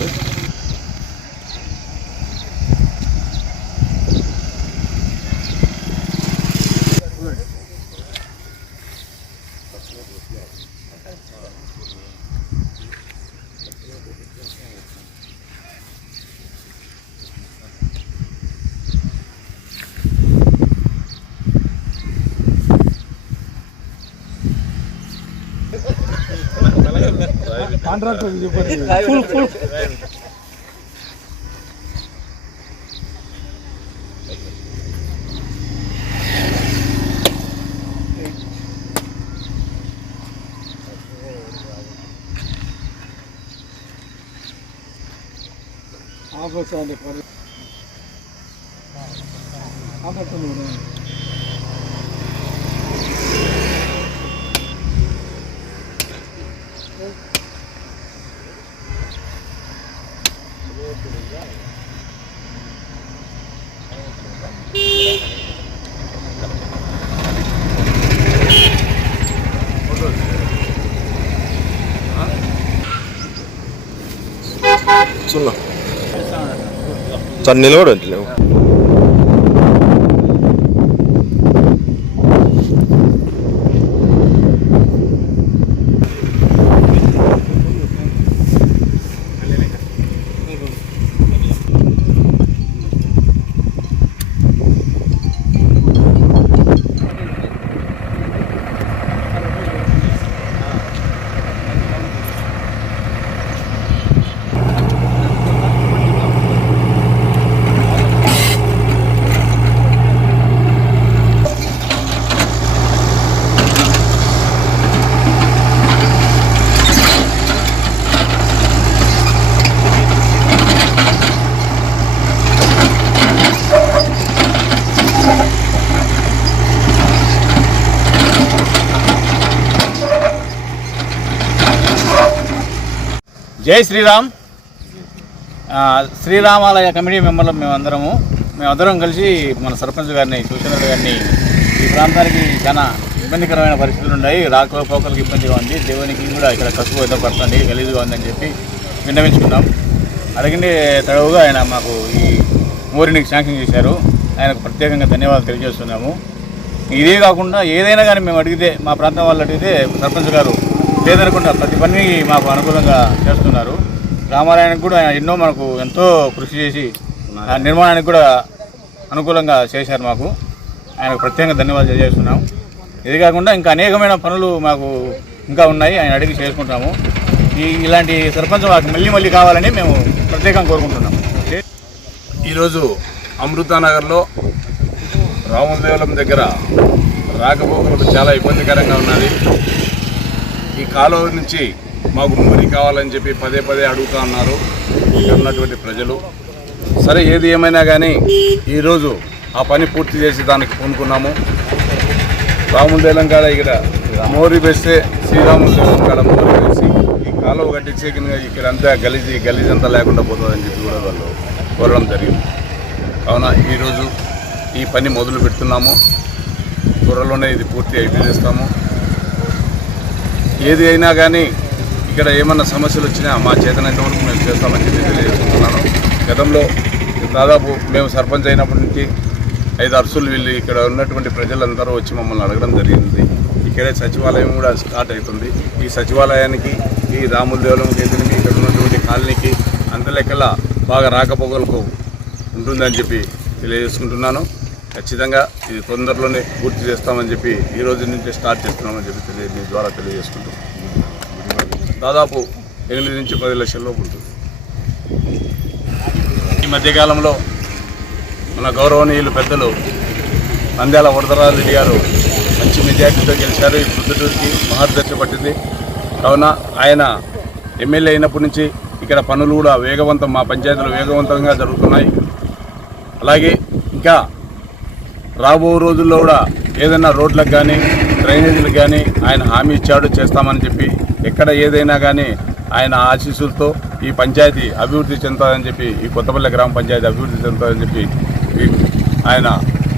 ಮಾಡ್ತಾರೆ contractor offers అండి offers సున్నా సార్ నిలబడి జై శ్రీరామ్. శ్రీరామాలయ కమిటీ మెంబర్లు మేమందరము మేమందరం కలిసి మన సర్పంచ్ గారిని శివచంద్ర గారిని ఈ ప్రాంతానికి చాలా ఇబ్బందికరమైన పరిస్థితులు ఉన్నాయి. రాకపోకలకు పోకలకు ఇబ్బందిగా ఉంది. దేవునికి కూడా ఇక్కడ కసుపు ఏదో పడుతుంది గలీజుగా ఉందని చెప్పి విన్నవించుకున్నాం. అడిగింది తడవుగా ఆయన మాకు ఈ మోరినికి శాంక్షన్ చేశారు. ఆయనకు ప్రత్యేకంగా ధన్యవాదాలు తెలియజేస్తున్నాము. ఇదే కాకుండా ఏదైనా కానీ మేము అడిగితే మా ప్రాంతం వాళ్ళు అడిగితే సర్పంచ్ గారు లేదనకుండా ప్రతి పని మాకు అనుకూలంగా చేస్తున్నారు. రామాలయానికి కూడా ఆయన ఎన్నో మనకు ఎంతో కృషి చేసి నిర్మాణానికి కూడా అనుకూలంగా చేశారు మాకు. ఆయనకు ప్రత్యేకంగా ధన్యవాదాలు తెలియజేస్తున్నాం. ఇది కాకుండా ఇంకా అనేకమైన పనులు మాకు ఇంకా ఉన్నాయి ఆయన అడిగి చేసుకుంటాము. ఈ ఇలాంటి సర్పంచ్ మాకు మళ్ళీ మళ్ళీ కావాలని మేము ప్రత్యేకంగా కోరుకుంటున్నాం. ఈరోజు అమృతానగర్లో రామదేవలం దగ్గర రాకపోకలకు చాలా ఇబ్బందికరంగా ఉన్నది. ఈ కాలువ నుంచి మాకు మురి కావాలని చెప్పి పదే పదే అడుగుతా ఉన్నారు. ఉన్నటువంటి ప్రజలు. సరే ఏది ఏమైనా కానీ ఈరోజు ఆ పని పూర్తి చేసి దానికి పూనుకున్నాము. రాముదేలం కాడ ఇక్కడ మోరీ వేస్తే శ్రీరాముదేలం కాడ మోరీ వేసి ఈ కాలువ కట్టించే ఇక్కడ అంతా గలీజీ గలీజ్ అంతా లేకుండా పోతుందని చెప్పి కూడా వాళ్ళు కోరడం జరిగింది. కావున ఈరోజు ఈ పని మొదలు పెడుతున్నాము. త్వరలోనే ఇది పూర్తి అయిపోయిస్తాము ఏది అయినా కానీ ఇక్కడ ఏమన్నా సమస్యలు వచ్చినా మా చేతనైన వరకు మేము చేస్తామని చెప్పి తెలియజేస్తున్నాను గతంలో దాదాపు మేము సర్పంచ్ అయినప్పటి నుంచి ఐదు అరుసులు వెళ్ళి ఇక్కడ ఉన్నటువంటి ప్రజలందరూ వచ్చి మమ్మల్ని అడగడం జరిగింది. ఇక్కడే సచివాలయం కూడా స్టార్ట్ అవుతుంది. ఈ సచివాలయానికి ఈ రాముల దేవాలయం కేంద్రానికి ఇక్కడ ఉన్నటువంటి కాలనీకి అంత లెక్కల బాగా రాకపోకలకు ఉంటుందని చెప్పి తెలియజేసుకుంటున్నాను. ఖచ్చితంగా ఇది తొందరలోనే పూర్తి చేస్తామని చెప్పి ఈ రోజు నుంచి స్టార్ట్ చేస్తున్నామని చెప్పి తెలియ ద్వారా తెలియజేసుకుంటాం దాదాపు ఎనిమిది నుంచి పది లక్షల లోపు ఉంటుంది. ఈ మధ్యకాలంలో మన గౌరవనీయులు పెద్దలు నంద్యాల వరదరాజు గారు మంచి మెజార్టీతో గెలిచారు. ఈ పొద్దుటూరికి మహర్దర్శ పట్టింది. కావున ఆయన ఎమ్మెల్యే అయినప్పటి నుంచి ఇక్కడ పనులు కూడా వేగవంతం మా పంచాయతీలు వేగవంతంగా జరుగుతున్నాయి. అలాగే ఇంకా రాబో రోజుల్లో కూడా ఏదైనా రోడ్లకు కానీ డ్రైనేజీలకు కానీ ఆయన హామీ ఇచ్చాడు చేస్తామని చెప్పి ఎక్కడ ఏదైనా కానీ ఆయన ఆశీస్సులతో ఈ పంచాయతీ అభివృద్ధి చెందుతుందని చెప్పి ఈ కొత్తపల్లి గ్రామ పంచాయతీ అభివృద్ధి చెందుతుందని చెప్పి ఆయన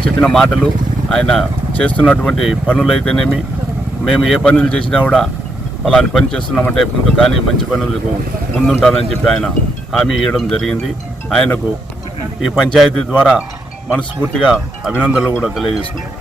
చెప్పిన మాటలు ఆయన చేస్తున్నటువంటి పనులు అయితేనేమి మేము ఏ పనులు చేసినా కూడా అలాంటి పని చేస్తున్నామంటే ముందు కానీ మంచి పనులకు ముందుంటానని చెప్పి ఆయన హామీ ఇవ్వడం జరిగింది. ఆయనకు ఈ పంచాయతీ ద్వారా మనస్ఫూర్తిగా అభినందనలు కూడా తెలియజేసుకుంటాం